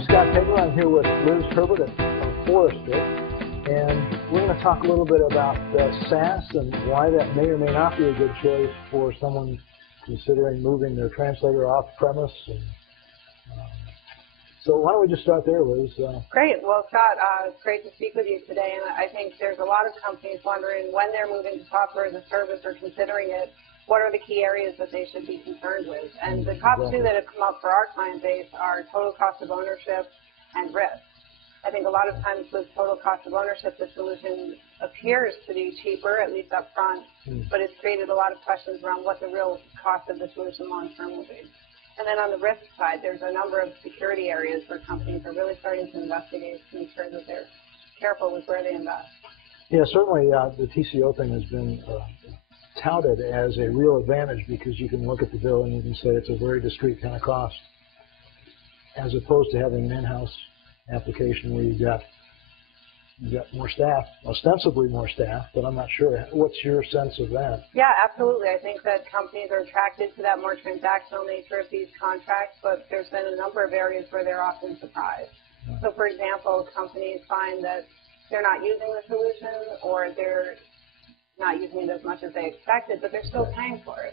I'm Scott Koegler. I'm here with Liz Herbert from Forrester, and we're going to talk a little bit about SaaS and why that may or may not be a good choice for someone considering moving their translator off-premise. So why don't we just start there, Liz? Great. Well, Scott, it's great to speak with you today. And I think there's a lot of companies wondering when they're moving to software as a service or considering it, what are the key areas that they should be concerned with? And the top two that have come up for our client base are total cost of ownership and risk. I think a lot of times with total cost of ownership, the solution appears to be cheaper, at least up front, but it's created a lot of questions around what the real cost of the solution long-term will be. And then on the risk side, there's a number of security areas where companies are really starting to investigate to make sure that they're careful with where they invest. Yeah, certainly the TCO thing has been touted as a real advantage because you can look at the bill and you can say it's a very discrete kind of cost, as opposed to having an in-house application where you've got more staff, ostensibly more staff, but I'm not sure. What's your sense of that? Yeah, absolutely. I think that companies are attracted to that more transactional nature of these contracts, but there's been a number of areas where they're often surprised. So, for example, companies find that they're not using the solution or they're not using it as much as they expected, but they're still paying for it.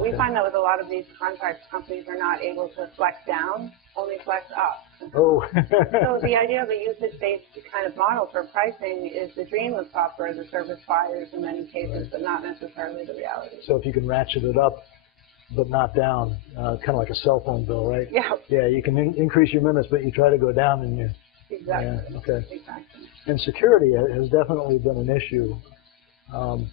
We find that with a lot of these contracts, companies are not able to flex down, only flex up. Oh. So the idea of a usage-based kind of model for pricing is the dream of software as a service buyers in many cases, but not necessarily the reality. So if you can ratchet it up, but not down, kind of like a cell phone bill, right? Yeah. Yeah, you can increase your minutes, but you try to go down and you... Exactly. Yeah, okay. Exactly. And security has definitely been an issue. I'll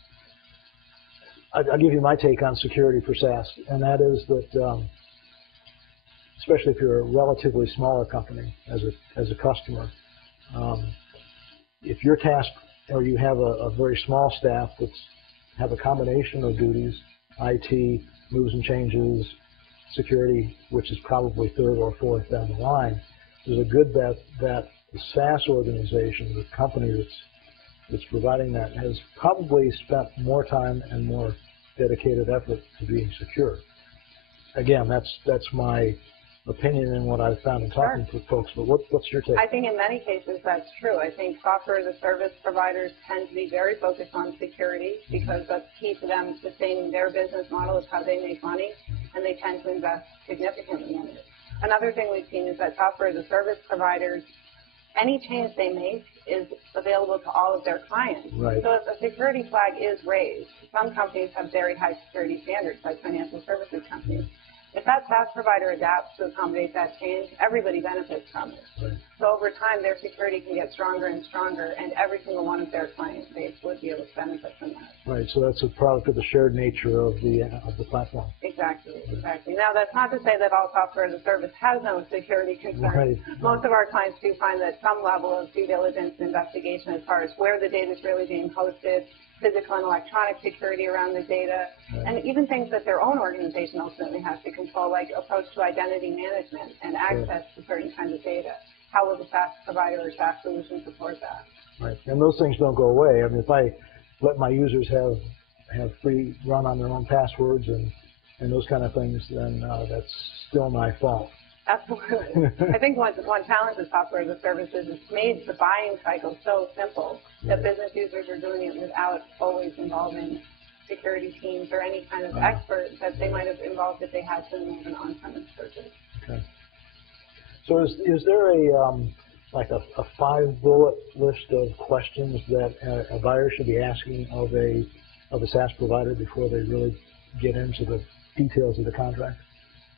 give you my take on security for SaaS, and that is that, especially if you're a relatively smaller company as a customer, if your task or you have a very small staff that have a combination of duties, IT, moves and changes, security, which is probably third or fourth down the line, there's a good bet that the SaaS organization, the company that's providing that, has probably spent more time and more dedicated effort to being secure. Again, that's my opinion and what I've found in talking to folks, but what's your take? I think in many cases that's true. I think software as a service providers tend to be very focused on security because that's key to them sustaining their business model. It's how they make money, and they tend to invest significantly in it. Another thing we've seen is that software as a service providers, any change they make is available to all of their clients. Right. So if a security flag is raised, some companies have very high security standards, like financial services companies. If that SaaS provider adapts to accommodate that change, everybody benefits from it. Right. So over time, their security can get stronger and stronger, and every single one of their client base would be able to benefit from that. Right. So that's a product of the shared nature of the platform. Exactly. Exactly. Now, that's not to say that all software as a service has no security concerns. Right. Most of our clients do find that some level of due diligence and investigation as far as where the data is really being hosted, physical and electronic security around the data, and even things that their own organization ultimately has to control, like approach to identity management and access to certain kinds of data. How will the SaaS provider or SaaS solution support that? Right. And those things don't go away. I mean, if I let my users have free run on their own passwords and those kind of things, then that's still my fault. Absolutely. I think one challenge with software as a service is it's made the buying cycle so simple that business users are doing it without always involving security teams or any kind of expert that they might have involved if they had to move an on-premise purchase. Okay. So is there like a 5-bullet list of questions that a buyer should be asking of a SaaS provider before they really get into the details of the contract?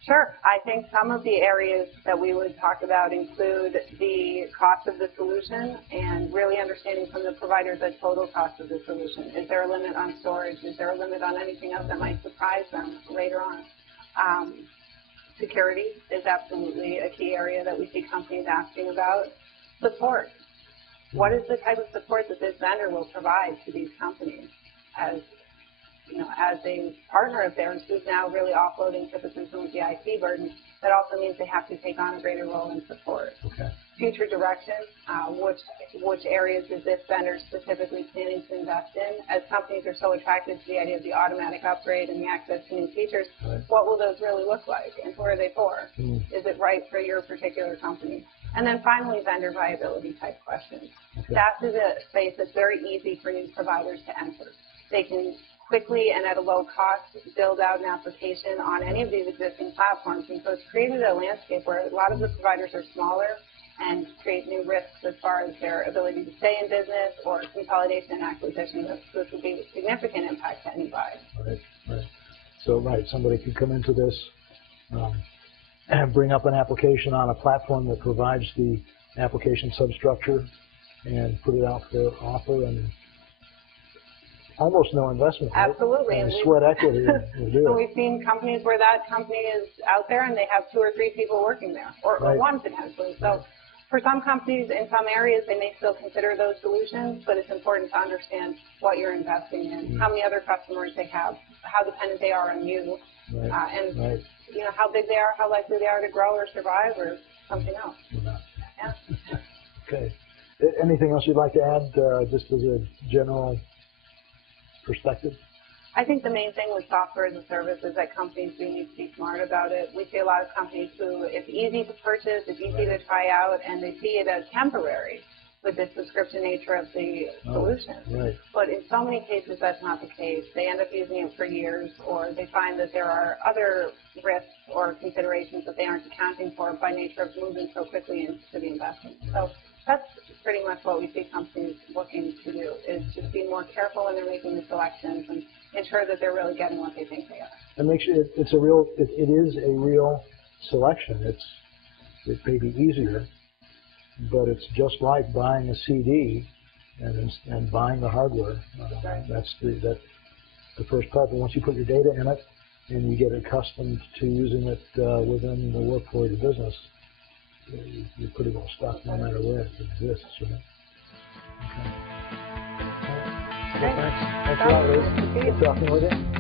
Sure. I think some of the areas that we would talk about include the cost of the solution and really understanding from the provider the total cost of the solution. Is there a limit on storage? Is there a limit on anything else that might surprise them later on? Security is absolutely a key area that we see companies asking about. Support. What is the type of support that this vendor will provide to these companies as a partner of theirs who's now really offloading typically some of the IT burden? That also means they have to take on a greater role in support. Okay. Future direction, which areas is this vendor specifically planning to invest in? As companies are so attracted to the idea of the automatic upgrade and the access to new features, what will those really look like, and who are they for? Is it right for your particular company? And then finally, vendor viability type questions. Okay. SaaS is a space that's very easy for new providers to enter. They can quickly and at a low cost build out an application on any of these existing platforms. And so it's created a landscape where a lot of the providers are smaller and create new risks as far as their ability to stay in business or consolidation and acquisition risks. This would be a significant impact to any buyer. Right, right. So, somebody could come into this and bring up an application on a platform that provides the application substructure and put it out for offer and almost no investment. Right? Absolutely. And sweat equity to do So it. we've seen companies where that company is out there and they have 2 or 3 people working there, or one potentially. So for some companies in some areas, they may still consider those solutions, but it's important to understand what you're investing in, how many other customers they have, how dependent they are on you, and you know, how big they are, how likely they are to grow or survive or something else. Yeah. Okay. Anything else you'd like to add, just as a general perspective? I think the main thing with software as a service is that companies do need to be smart about it. We see a lot of companies who it's easy to purchase, it's easy to try out, and they see it as temporary with the subscription nature of the solution. But in so many cases, that's not the case. They end up using it for years, or they find that there are other risks or considerations that they aren't accounting for by nature of moving so quickly into the investment. So that's pretty much what we see companies looking to do, is just be more careful when they're making the selections and ensure that they're really getting what they think they are. And make sure it is a real selection. It may be easier, but it's just like buying a CD and buying the hardware. That's the first part. But once you put your data in it and you get accustomed to using it within the workflow of your business, you're pretty well stuck no matter where it exists. Right? Okay. Well, thanks a lot, Liz. Good talking with you.